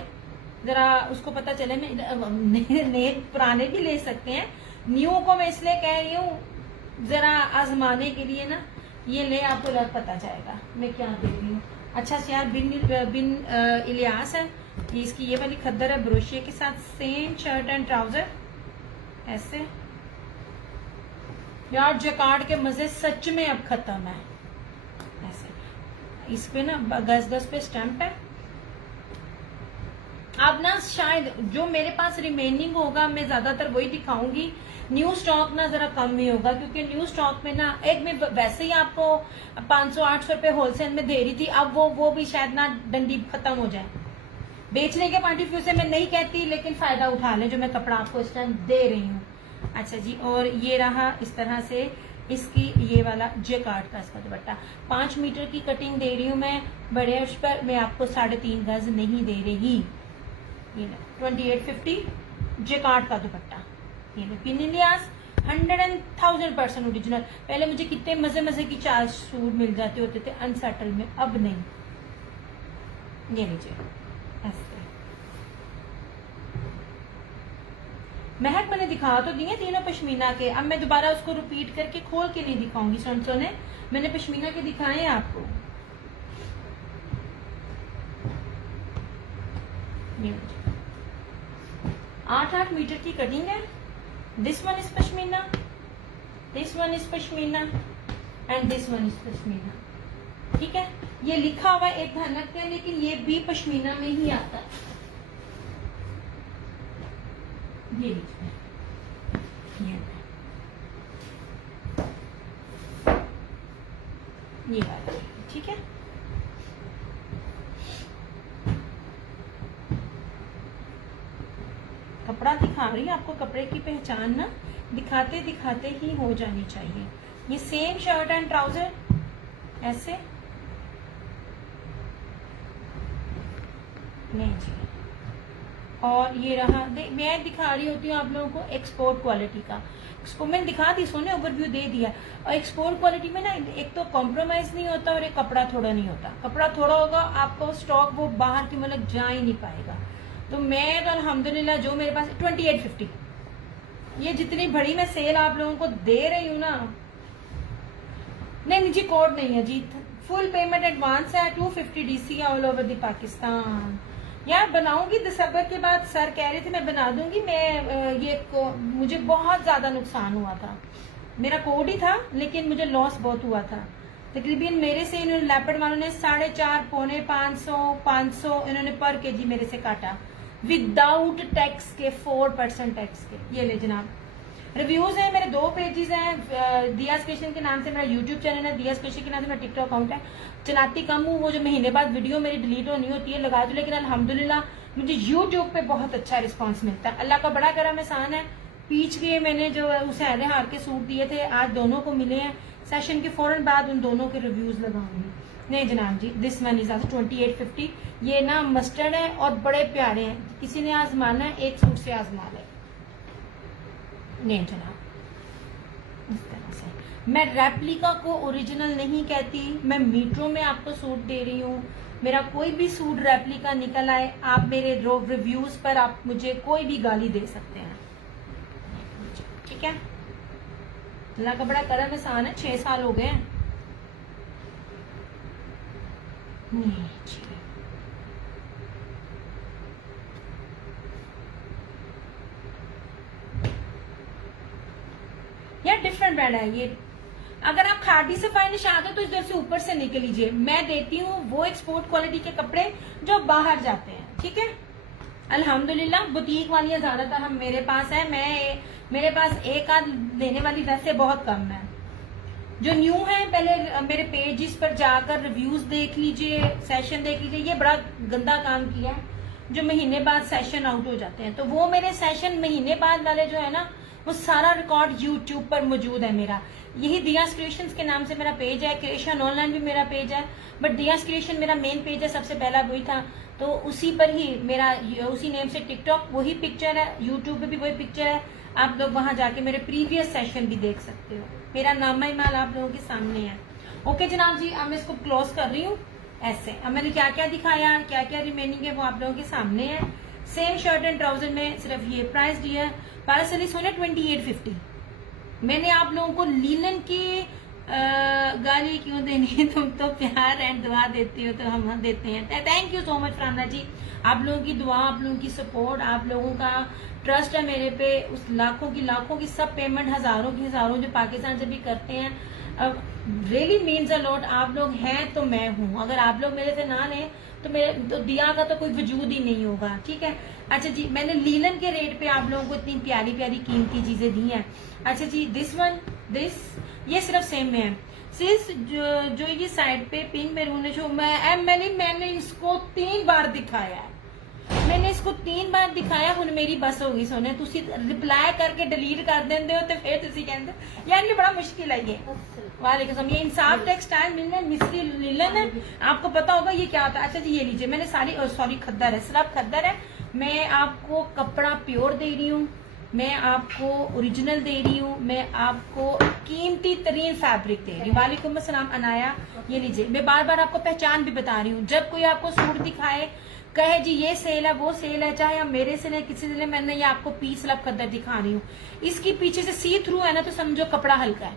जरा उसको पता चले। नए पुराने भी ले सकते हैं, न्यू को मैं इसलिए कह रही हूँ जरा आजमाने के लिए ना। ये ले, आपको लग पता जाएगा मैं क्या दे रही हूँ। अच्छा से यार बिन इलियास है। ये इसकी ये वाली खद्दर है ब्रोशिया के साथ, सेम शर्ट एंड ट्राउजर। ऐसे यार जैकार्ड के मजे सच में अब खत्म है। ऐसे इस पे ना गज पे स्टैंप है। अब ना शायद जो मेरे पास रिमेनिंग होगा मैं ज्यादातर वही दिखाऊंगी। न्यू स्टॉक ना जरा कम ही होगा, क्योंकि न्यू स्टॉक में ना एक मैं वैसे ही आपको 500-800 रुपए होलसेल में दे रही थी। अब वो भी शायद ना डंडी खत्म हो जाए। बेचने के पॉइंट ऑफ व्यू से मैं नहीं कहती, लेकिन फायदा उठा लें जो मैं कपड़ा आपको इस टाइम दे रही हूँ। अच्छा जी, और ये रहा इस तरह से इसकी ये वाला जेकार्ड का इसका दुपट्टा। 5 मीटर की कटिंग दे रही हूँ मैं, बड़े अर्श पर मैं आपको 3.5 गज नहीं दे रही। ये 2850 जेकार्ड का दुपट्टा, ये पिन लियास 100,000% ओरिजिनल। पहले मुझे कितने मजे मजे की 4 सूट मिल जाते होते थे अनसेटल में, अब नहीं। ये लीजिए ऐसे। महक मैंने दिखा तो दिए तीनों पश्मीना के, अब मैं दोबारा उसको रिपीट करके खोल के नहीं दिखाऊंगी। सुने मैंने पश्मीना के दिखाए हैं आपको। ये 8 मीटर की कटिंग है। This one is pashmina, this one is pashmina and this one is pashmina. ठीक है, ये लिखा हुआ एक धनक है लेकिन ये भी पश्मीना में ही आता है। ये लीजिए, ये वाला, ठीक है। कपड़ा दिखा रही है आपको, कपड़े की पहचान ना दिखाते दिखाते ही हो जानी चाहिए। ये सेम शर्ट एंड ट्राउजर ऐसे नहीं जी। और ये रहा, मैं दिखा रही होती हूँ आप लोगों को एक्सपोर्ट क्वालिटी का। मैंने दिखा दी, सोने ओवरव्यू दे दिया। और एक्सपोर्ट क्वालिटी में ना एक तो कॉम्प्रोमाइज नहीं होता और एक कपड़ा थोड़ा नहीं होता। कपड़ा थोड़ा होगा आपको स्टॉक वो बाहर की मतलब जा ही नहीं पाएगा। तो मैं तो अल्हम्दुलिल्लाह जो मेरे पास 2850, ये जितनी बड़ी मैं सेल आप लोगों को दे रही हूँ ना, नहीं जी कोड नहीं है जी, फुल पेमेंट एडवांस है, 250 DC all over the Pakistan. यार बनाऊंगी दिसंबर के बाद, सर कह रहे थे मैं बना दूंगी। मैं मुझे बहुत ज्यादा नुकसान हुआ था, मेरा कोड ही था लेकिन मुझे लॉस बहुत हुआ था। तकरीबन मेरे से इन्होंने लैपट वालों ने 450, पौने 500 इन्होंने पर केजी मेरे से काटा विदाउट टैक्स के, 4% टैक्स के। ये ले जनाब, रिव्यूज है मेरे 2 पेजेस हैं। दिया स्पेशल के नाम से मेरा यूट्यूब चैनल है, दिया स्पेशल के नाम से मेरा टिकटॉक अकाउंट है। चलाती कम हूँ, वो जो महीने बाद वीडियो मेरी डिलीट होनी होती है लगा दो, लेकिन अल्हम्दुलिल्लाह मुझे यूट्यूब पे बहुत अच्छा रिस्पांस मिलता है। अल्लाह का बड़ा करम एहसान है। पीच के मैंने जो उसैले हार के सूट दिए थे आज दोनों को मिले हैं। सेशन के फौरन बाद उन दोनों के रिव्यूज लगाऊंगी। नहीं जनाब जी, दिस वन इज 2850। ये ना मस्टर्ड है और बड़े प्यारे हैं, किसी ने आजमाना है एक सूट से आजमा ले। नहीं जनाब, इस तरह से मैं रेप्लिका को ओरिजिनल नहीं कहती, मैं मीटरों में आपको सूट दे रही हूँ। मेरा कोई भी सूट रेप्लिका निकल आए, आप मेरे रिव्यूज पर आप मुझे कोई भी गाली दे सकते हैं, ठीक है। अल्लाह का बड़ा करम एहसान है, 6 साल हो गए हैं। यार डिफरेंट ब्रांड है ये। अगर आप खादी सफाई निशान हो तो इधर से ऊपर से निकल लीजिए। मैं देती हूँ वो एक्सपोर्ट क्वालिटी के कपड़े जो बाहर जाते हैं, ठीक है। अल्हम्दुलिल्लाह बुटीक वाली ज्यादातर हम मेरे पास है। मेरे पास एक आध लेने वाली वैसे बहुत कम है। जो न्यू है पहले मेरे पेजेस पर जाकर रिव्यूज देख लीजिए, सेशन देख लीजिए। ये बड़ा गंदा काम किया है जो महीने बाद सेशन आउट हो जाते हैं। तो वो मेरे सेशन महीने बाद वाले जो है ना, वो सारा रिकॉर्ड यूट्यूब पर मौजूद है मेरा। यही दियास क्रिएशंस के नाम से मेरा पेज है, क्रिएशन ऑनलाइन भी मेरा पेज है, बट दियास क्रिएशन मेरा मेन पेज है, सबसे पहला वही था। तो उसी पर ही मेरा, उसी नेम से टिकटॉक वही पिक्चर है, यूट्यूब पे भी वही पिक्चर है। आप लोग वहां जाके मेरे प्रीवियस सेशन भी देख सकते हो। मेरा नामा ही माल आप लोगों के सामने है। ओके जनाब जी, अब मैं इसको क्लोज कर रही हूँ ऐसे। अब मैंने क्या क्या दिखाया, क्या क्या रिमेनिंग है, वो आप लोगों के सामने है। सेम शर्ट एंड ट्राउजर में सिर्फ ये प्राइस दिया है। पारसली सोने 2850। मैंने आप लोगों को लीलन की गाली क्यों देनी है, तुम तो प्यार एंड दुआ देती हो तो हम देते हैं। थैंक यू सो मच फ्रांदा जी, आप लोगों की दुआ, आप लोगों की सपोर्ट, आप लोगों का ट्रस्ट है मेरे पे। उस लाखों की सब पेमेंट, हजारों जो पाकिस्तान से भी करते हैं, रियली मीन्स अ लॉट। आप लोग हैं तो मैं हूँ, अगर आप लोग मेरे से ना लें तो मेरे तो दिया का तो कोई वजूद ही नहीं होगा, ठीक है। अच्छा जी, मैंने लीलन के रेट पे आप लोगों को इतनी प्यारी प्यारी कीमती चीजें दी हैं। अच्छा जी, दिस ये सिर्फ सेम में है। सिर्फ जो ये साइड पे पिंक मैरून है, जो मैंने इसको 3 बार दिखाया है। मैंने इसको 3 बार दिखाया, हुण मेरी बस हो गई सोने, तुसी रिप्लाई करके डिलीट कर देंदे हो ते फिर तुसी कहंदे यार ये बड़ा मुश्किल है ये। वालेकुम सलाम। ये इंसाफ टेक्सटाइल मिलना मिस्री लिलन है, आपको पता होगा ये क्या होता है। अच्छा जी ये लीजिए, मैंने सारी सॉरी खद्दर है, सिर्फ खद्दर है। मैं आपको कपड़ा प्योर दे रही हूँ, मैं आपको ओरिजिनल दे रही हूँ, मैं आपको कीमती तरीन फैब्रिक दे रही हूँ। वालेकुम अस्सलाम अनाया, ये लीजिए। मैं बार बार आपको पहचान भी बता रही हूँ, जब कोई आपको सूट दिखाए कहे जी ये सेल है वो सेल है, चाहे आप मेरे से लें किसी से लें, मैंने ये आपको पीस लब खद्दर दिखा रही हूँ। इसकी पीछे से सी थ्रू है ना, तो समझो कपड़ा हल्का है,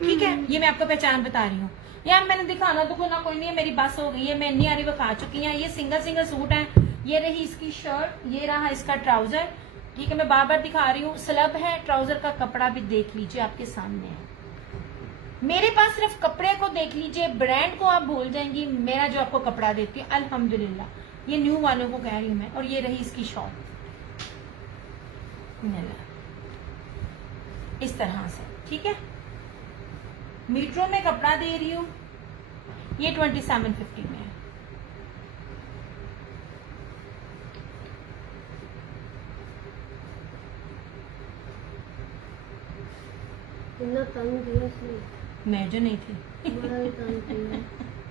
ठीक है। ये मैं आपको पहचान बता रही हूँ। यार मैंने दिखाना तो कोई नहीं है, मेरी बस हो गई है, मैं इतनी आरी खा चुकी है। ये सिंगल सिंगल सूट है, ये रही इसकी शर्ट, ये रहा इसका ट्राउजर, ठीक है। मैं बार बार दिखा रही हूँ, स्लब है, ट्राउजर का कपड़ा भी देख लीजिए, आपके सामने है। मेरे पास सिर्फ कपड़े को देख लीजिए, ब्रांड को आप भूल जाएंगी, मेरा जो आपको कपड़ा देती है अल्हम्दुलिल्लाह, ये न्यू वालों को कह रही हूँ मैं। और ये रही इसकी शॉप, इस तरह से, ठीक है। मीटरों में कपड़ा दे रही हूँ, ये 2750 में है। इतना तंग किया इसने, मैं जो नहीं थी बड़ा ही तंग किया।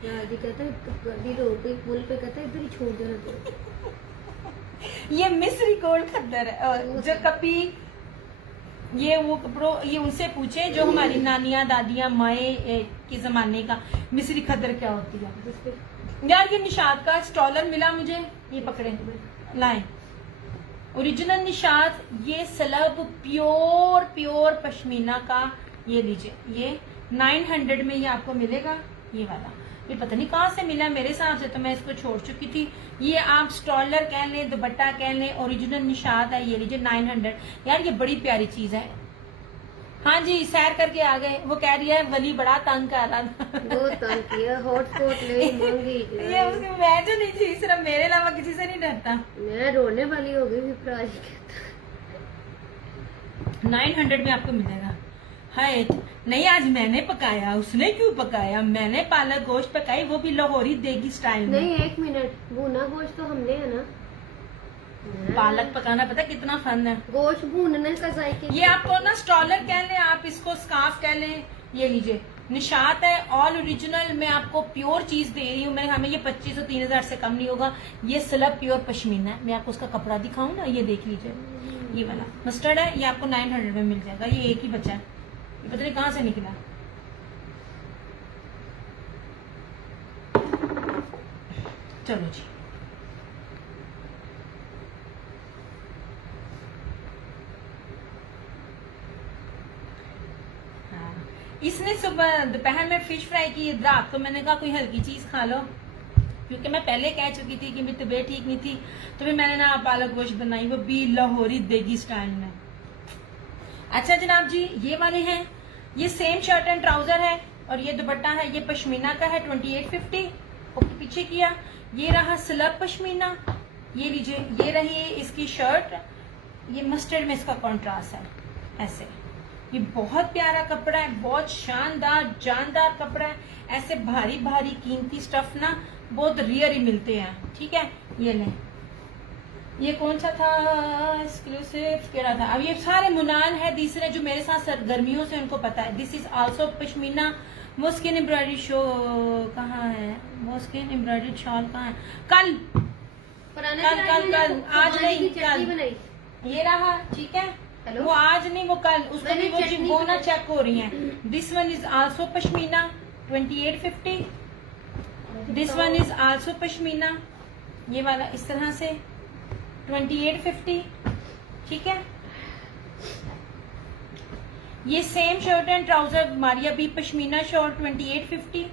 यार जी कहता है गाड़ी रोक गई पुल पे, कहता है इधर ही छोड़ देना तो। ये मिस्री गोल्ड खद्दर है। और जो कभी ये वो कपड़ों, ये उनसे पूछे जो हमारी नानियां दादियां माए के जमाने का मिस्री खद्दर क्या होती है। यार ये निशात का स्टॉलर मिला मुझे, ये पकड़े लाए, ओरिजिनल निशात, ये सलब प्योर प्योर पश्मीना का, ये लीजिए, ये 900 में ये आपको मिलेगा। ये वाला ये पता नहीं कहाँ से मिला, मेरे हिसाब से तो मैं इसको छोड़ चुकी थी। ये आप स्टॉलर कह लें, दुपट्टा कह लें, ओरिजिनल निशात है, ये लीजिए 900। यार ये बड़ी प्यारी चीज है। हाँ जी सैर करके आ गए, वो कह रही है वली बड़ा तंग कर रहा था, बहुत तंग किया, हॉटस्पॉट ले मांगी। ये उसकी मैं जो नहीं थी, सिर्फ मेरे अलावा किसी से नहीं डरता। मैं रोने वाली हो गई फिर। 900 में आपको मिलेगा। हाय नहीं, आज मैंने पकाया, उसने क्यों पकाया, मैंने पालक गोश्त पकाई, वो भी लाहौरी देगी स्टाइल में। नहीं 1 मिनट, भुना गोश्त तो हमने है ना। पालक पकाना पता कितना फन है, गोश्त भूनने का जायके। ये आपको ना स्टॉलर कह लें, आप इसको स्कार्फ कह लें। ये लीजिए निशात है, ऑल ओरिजिनल, मैं आपको प्योर चीज दे रही हूँ। मेरे हमें ये 2500 3000 से कम नहीं होगा। ये स्लब प्योर पश्मीना है। मैं आपको उसका कपड़ा दिखाऊं ना, ये देख लीजिए, ये वाला मस्टर्ड है, ये आपको 900 में मिल जाएगा। ये एक ही बचा है, ये पता नहीं कहाँ से निकला। चलो जी, इसने सुबह दोपहर में फिश फ्राई की, रात को मैंने कहा कोई हल्की चीज खा लो, क्योंकि मैं पहले कह चुकी थी कि मेरी तबीयत ठीक नहीं थी, तो फिर मैंने ना पालक गोश्त बनाई, वो भी लाहौरी देगी स्टाइल में। अच्छा जनाब जी, ये वाले हैं, ये सेम शर्ट एंड ट्राउजर है, और ये दुपट्टा है, ये पश्मीना का है 2850। ओके पीछे किया, ये रहा स्लब पश्मीना, ये लीजिए, ये रही इसकी शर्ट, ये मस्टर्ड में इसका कॉन्ट्रास्ट है ऐसे। ये बहुत प्यारा कपड़ा है, बहुत शानदार जानदार कपड़ा है। ऐसे भारी भारी कीमती स्टफ ना बहुत रेयर ही मिलते हैं, ठीक है। ये लें, ये कौन सा था एक्सक्लूसिव कह रहा था, अब ये सारे मुनान है तीसरे जो मेरे साथ सरगर्मियों से उनको पता है। This is also pashmina. मोस्किन एम्ब्रॉयडरी शो कहाँ है, मोस्किन एम्ब्रॉयडरी शॉल कहाँ है, कल कल आज नहीं, कल ये रहा, ठीक है। वो आज नहीं, वो कल, उसको भी वो चिंगोना चेक हो रही है। This one is also pashmina 2850। This one is also pashmina, ये वाला इस तरह से 2850, ठीक है। ये same shirt and trouser Maria B pashmina short 2850,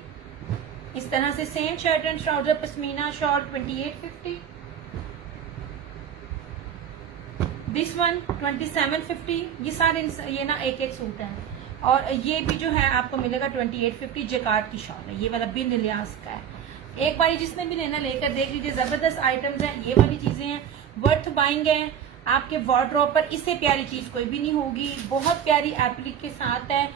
इस तरह से same shirt and trouser pashmina short 2850। This one 2750। ये सारे ये ना एक एक सूट है, और ये भी जो है आपको मिलेगा 2850। जेकार्ड की शॉल है, ये वाला भी निलियास का है। एक बारी जिसने भी लेना लेकर देख लीजिए, जबरदस्त आइटम्स हैं, ये वाली चीजें हैं, वर्थ बाइंग है। आपके वार्डरोब पर इससे प्यारी चीज कोई भी नहीं होगी, बहुत प्यारी एप्लिक के साथ है।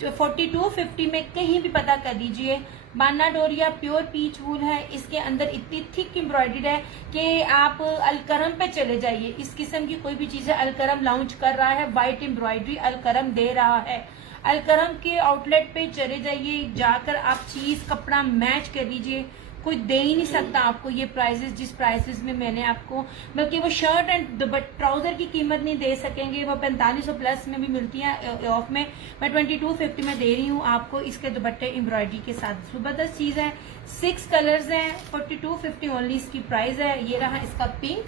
4250 में कहीं भी पता कर दीजिए, बाना डोरिया प्योर पीच वूल है, इसके अंदर इतनी थिक एम्ब्रॉयडरी है कि आप अलकरम पे चले जाइए, इस किस्म की कोई भी चीज है। अलकरम लॉन्च कर रहा है व्हाइट एम्ब्रॉयडरी, अलकरम दे रहा है। अलकरम के आउटलेट पे चले जाइए, जाकर आप चीज कपड़ा मैच कर लीजिए, कोई दे ही नहीं सकता आपको ये प्राइसेस जिस प्राइसेस में मैंने आपको, बल्कि वो शर्ट एंड ट्राउजर की कीमत नहीं दे सकेंगे, वो 4500 प्लस में भी मिलती है ऑफ में, मैं 2250 में दे रही हूँ आपको इसके दुपट्टे एम्ब्रॉयडरी के साथ। जबरदस्त चीज है, 6 कलर्स हैं, 4250 ओनली इसकी प्राइस है। ये रहा इसका पिंक,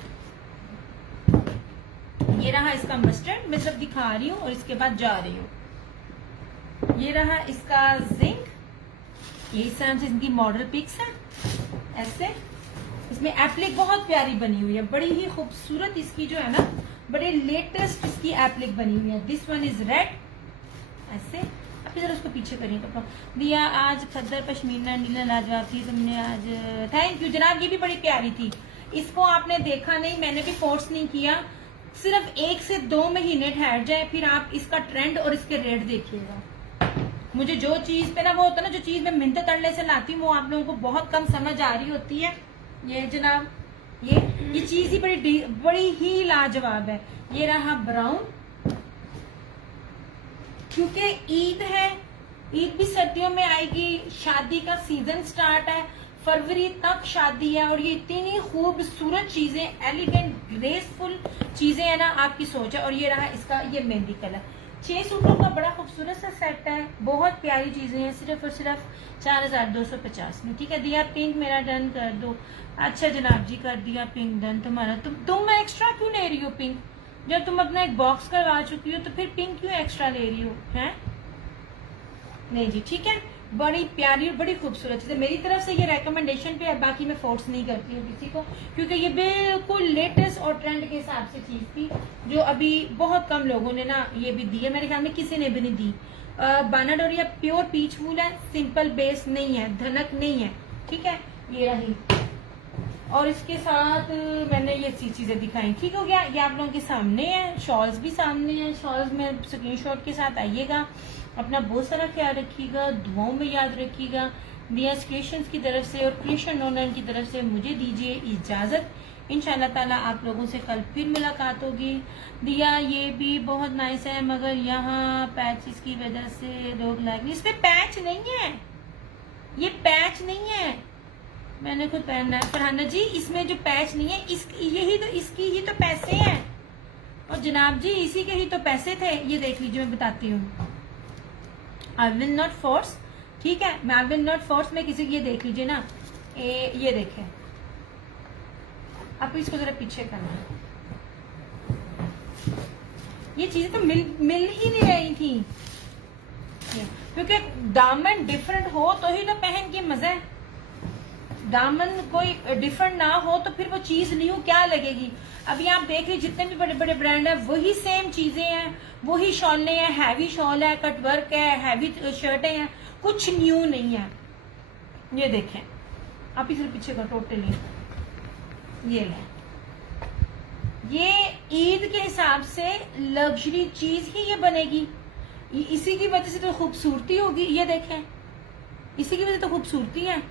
ये रहा इसका मस्टर्ड, मैं सब दिखा रही हूँ और इसके बाद जा रही हूँ। ये रहा इसका जिंक, ये इस तरह से इनकी मॉडल पिक्स है ऐसे। इसमें एप्लिक बहुत प्यारी बनी हुई है, बड़ी ही खूबसूरत इसकी जो है ना, बड़े लेटेस्ट इसकी एप्लिक बनी हुई है। दिस वन इज रेड ऐसे। अब जरा उसको पीछे करिए कपड़ा दिया। आज खद्दर पश्मीना नीला लाजवाब थी तुमने आज, थैंक यू जनाब, ये भी बड़ी प्यारी थी। इसको आपने देखा नहीं, मैंने भी फोर्स नहीं किया, सिर्फ 1 से 2 महीने ठहर जाए, फिर आप इसका ट्रेंड और इसके रेट देखिएगा। मुझे जो चीज पे ना वो होता है ना, जो चीज मैं मिन्नत तड़ले से लाती हूँ वो आप लोगों को बहुत कम समझ आ रही होती है। ये जनाब ये चीज ही बड़ी ही लाजवाब है। ये रहा ब्राउन, क्योंकि ईद है, ईद भी सर्दियों में आएगी, शादी का सीजन स्टार्ट है, फरवरी तक शादी है, और ये इतनी खूबसूरत चीजें, एलिगेंट ग्रेसफुल चीजें है ना, आपकी सोच है। और ये रहा इसका ये मेहंदी कलर, 6 सूटों का बड़ा खूबसूरत सा सेट है, बहुत प्यारी चीजें हैं, सिर्फ और सिर्फ 4250 में। ठीक है दिया, पिंक मेरा डन कर दो। अच्छा जनाब जी कर दिया पिंक डन तुम्हारा। तुम एक्स्ट्रा क्यों ले रही हो पिंक, जब तुम अपना एक बॉक्स करवा चुकी हो तो फिर पिंक क्यों एक्स्ट्रा ले रही हो हैं? नहीं जी ठीक है, बड़ी प्यारी और बड़ी खूबसूरत चीज है। मेरी तरफ से ये रेकमेंडेशन पे है, बाकी मैं फोर्स नहीं करती हूँ किसी को, क्योंकि ये बिल्कुल लेटेस्ट और ट्रेंड के हिसाब से चीज थी, जो अभी बहुत कम लोगों ने ना ये भी दी है, मेरे ख्याल में किसी ने भी नहीं दी। बाना डोरिया प्योर पीच वूल है, सिंपल बेस नहीं है, धनक नहीं है। ठीक है ये रही, और इसके साथ मैंने ये चीजें दिखाई। ठीक हो गया, ये आप लोगों के सामने है, शॉल्स भी सामने है, शॉल्स में स्क्रीनशॉट के साथ आइएगा। अपना बहुत सारा ख्याल रखिएगा, दुआओं में याद रखिएगा। दिया क्रिएशंस की तरफ से और क्रिएशन ऑनलाइन की तरफ से मुझे दीजिए इजाजत, इंशाल्लाह ताला आप लोगों से कल फिर मुलाकात होगी। दिया ये भी बहुत नाइस है, मगर यहाँ पैचेस की वजह से लोग लाइक, इसमें पैच नहीं है, ये पैच नहीं है, मैंने खुद पहनना है। फरहाना जी इसमें जो पैच नहीं है, यही तो इसकी ही तो पैसे हैं, और जनाब जी इसी के ही तो पैसे थे। ये देख लीजिए, मैं बताती हूँ, आई विल नॉट फोर्स। ठीक है, मैं आई विल नॉट फोर्स में किसी, ये देख लीजिए ना, ये देखें, आपको इसको जरा पीछे करना है। ये चीजें तो मिल ही नहीं रही थी, क्योंकि दामन डिफरेंट हो तो ही तो पहन के मजा है, दामन कोई डिफरेंट ना हो तो फिर वो चीज न्यू क्या लगेगी। अभी आप देख रहे जितने भी बड़े बड़े ब्रांड है वही सेम चीजें हैं, वही शॉलें हैं, हैवी शॉल है, कटवर्क है, हैवी शर्टें हैं, कुछ न्यू नहीं है। ये देखें आप इधर पीछे का टोटली, ये लें, ये ईद के हिसाब से लग्जरी चीज ही ये बनेगी, इसी की वजह से तो खूबसूरती होगी। ये देखें, इसी की वजह से तो खूबसूरती है।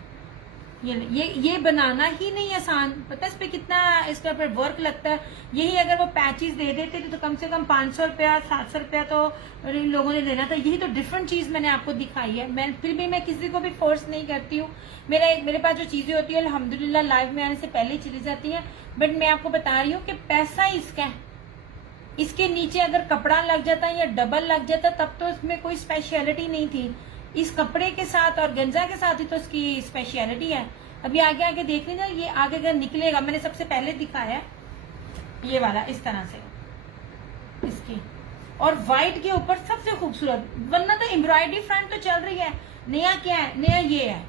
ये बनाना ही नहीं आसान, पता है इस पे कितना इसके ऊपर वर्क लगता है। यही अगर वो पैचेस दे देते थे तो कम से कम 500 रुपया 700 रुपया तो इन लोगों ने देना था। यही तो डिफरेंट चीज मैंने आपको दिखाई है। मैं फिर भी मैं किसी को भी फोर्स नहीं करती हूँ, मेरे पास जो चीजें होती है अल्हम्दुलिल्लाह लाइव में आने से पहले ही चली जाती है। बट मैं आपको बता रही हूँ कि पैसा इसका है, इसके नीचे अगर कपड़ा लग जाता या डबल लग जाता तब तो इसमें कोई स्पेशलिटी नहीं थी। इस कपड़े के साथ और गंजा के साथ ही तो इसकी स्पेशलिटी है। अभी आगे आगे देख लीजिए, ये आगे अगर निकलेगा, मैंने सबसे पहले दिखाया ये वाला इस तरह से इसकी, और व्हाइट के ऊपर सबसे खूबसूरत, वरना तो एम्ब्रॉयडरी फ्रंट तो चल रही है। नया क्या है, नया ये है,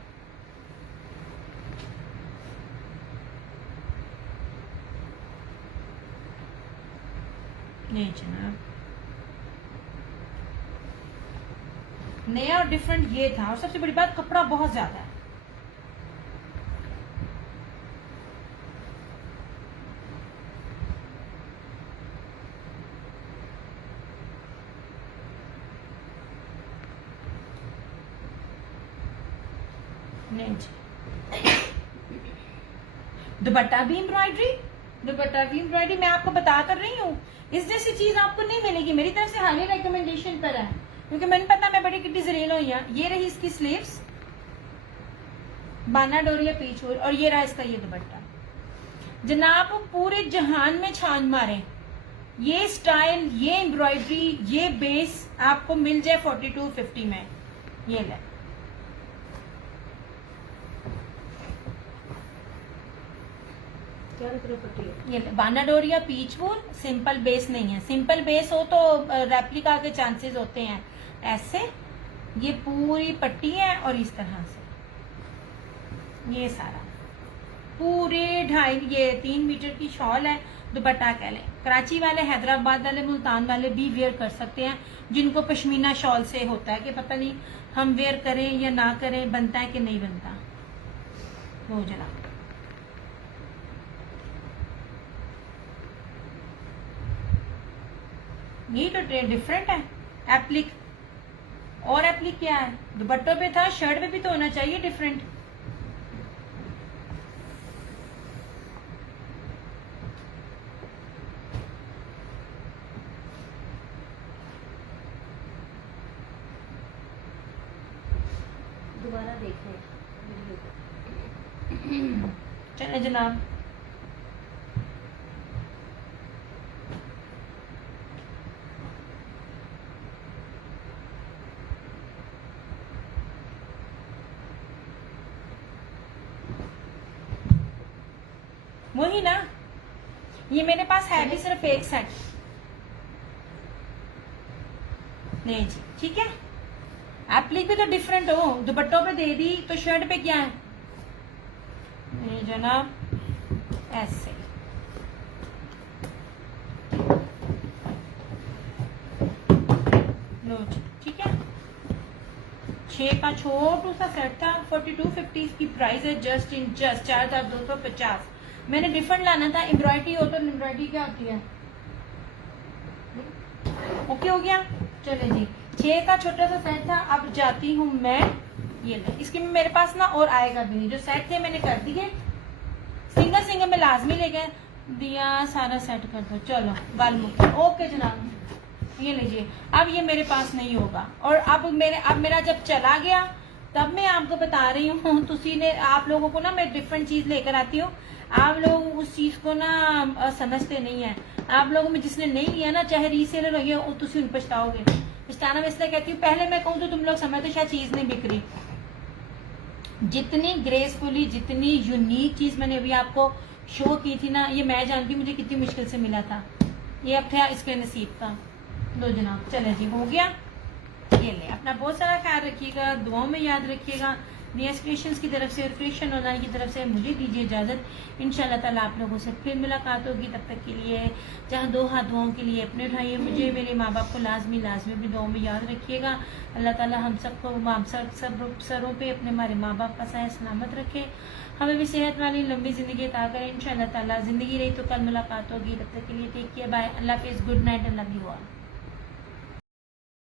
नहीं जनाब, नया और डिफरेंट ये था। और सबसे बड़ी बात कपड़ा बहुत ज्यादा है। नहीं जी, दुपट्टा भी एम्ब्रॉयडरी, दुपट्टा भी एम्ब्रॉयडरी। मैं आपको बता कर रही हूँ, इस जैसी चीज आपको नहीं मिलेगी। मेरी तरफ से हाईली रिकमेंडेशन पर है, क्योंकि मैंने पता मैं बड़ी कितनी जलील हुई है। ये रही इसकी स्लीव्स, बाना डोरिया पीच वूल, और ये रहा इसका ये दुपट्टा। जनाब पूरे जहान में छान मारें, ये स्टाइल, ये एम्ब्रॉयडरी, ये बेस आपको मिल जाए 4250 में। ये ले, क्या पट्टी है? ये ले, बाना डोरिया पीच वूल। सिंपल बेस नहीं है, सिंपल बेस हो तो रेप्लिका के चांसेस होते हैं। ऐसे ये पूरी पट्टी है और इस तरह से ये सारा पूरे 2.5 ये 3 मीटर की शॉल है। दुपट्टा कह लें, कराची वाले, हैदराबाद वाले, मुल्तान वाले भी वेयर कर सकते हैं, जिनको पश्मीना शॉल से होता है कि पता नहीं हम वेयर करें या ना करें, बनता है कि नहीं बनता। वो जनाब ये तो डिफरेंट है। एप्लिक और एप्लिक क्या है, दुपट्टों पे था, शर्ट पे भी तो होना चाहिए डिफरेंट। दोबारा देखें वीडियो को। चले जनाब, वही ना, ये मेरे पास है भी सिर्फ एक सेट। नहीं जी, ठीक है। एप्लिक भी तो डिफरेंट हो, दुपट्टों पे दे दी तो शर्ट पे क्या है? नहीं जनाब, ऐसे लो जी, ठीक है। 6 का छोटू सा सेट था, 4250 की प्राइस है, जस्ट इन जस्ट 4250। मैंने डिफरेंट लाना था। एम्ब्रॉयडरी हो तो एम्ब्रॉयडरी क्या होती है? ओके हो गया। चले जी, 6 का छोटा सा सेट था। अब जाती हूँ मैं, ये ले, इसके में मेरे पास ना और आएगा भी नहीं, जो सेट थे मैंने कर दिए। सिंगल सिंगल में लाजमी लेके दिया, सारा सेट कर दो। चलो बाल मुक्ति, ओके जनाब, ये लीजिए। अब ये मेरे पास नहीं होगा, और अब मेरा जब चला गया तब मैं आपको बता रही हूँ। तो आप लोगों को ना मैं डिफरेंट चीज लेकर आती हूँ, आप लोग उस चीज को ना समझते नहीं है। आप लोगों में जिसने नहीं लिया ना, चाहे रीसेलर हो गया, तुम उन पछताओगे। पछताना मैं इसलिए कहती हूँ, पहले मैं कहूँ तो तुम लोग समझते शायद चीज नहीं बिक रही। जितनी ग्रेसफुली, जितनी यूनिक चीज मैंने अभी आपको शो की थी ना, ये मैं जानती हूँ मुझे कितनी मुश्किल से मिला था। ये अब था इसके नसीब का। लो जनाब, चले जी, हो गया। ये ले, अपना बहुत सारा ख्याल रखिएगा, दुआओं में याद रखिएगा। नियाज क्रिएशंस की तरफ से और क्रिएशन ऑनलाइन की तरफ से मुझे दीजिए इजाजत। इंशाल्लाह ताला आप लोगों से फिर मुलाकात होगी। तब तक के लिए जहाँ 2 हाथ दुआओं के लिए अपने उठाइए, मुझे, मेरे माँ बाप को लाजमी अपनी दुआओं में याद रखिएगा। अल्लाह ताला हम सबको, सब सरों पे अपने हमारे माँ बाप का साया सलामत रखे, हमें भी सेहत वाली लंबी जिंदगी अता करें इंशाल्लाह ताला। जिंदगी रही तो कल मुलाकात होगी। तब तक के लिए टेक केयर, बाय, अल्लाह हाफिज़, good night, I love you all.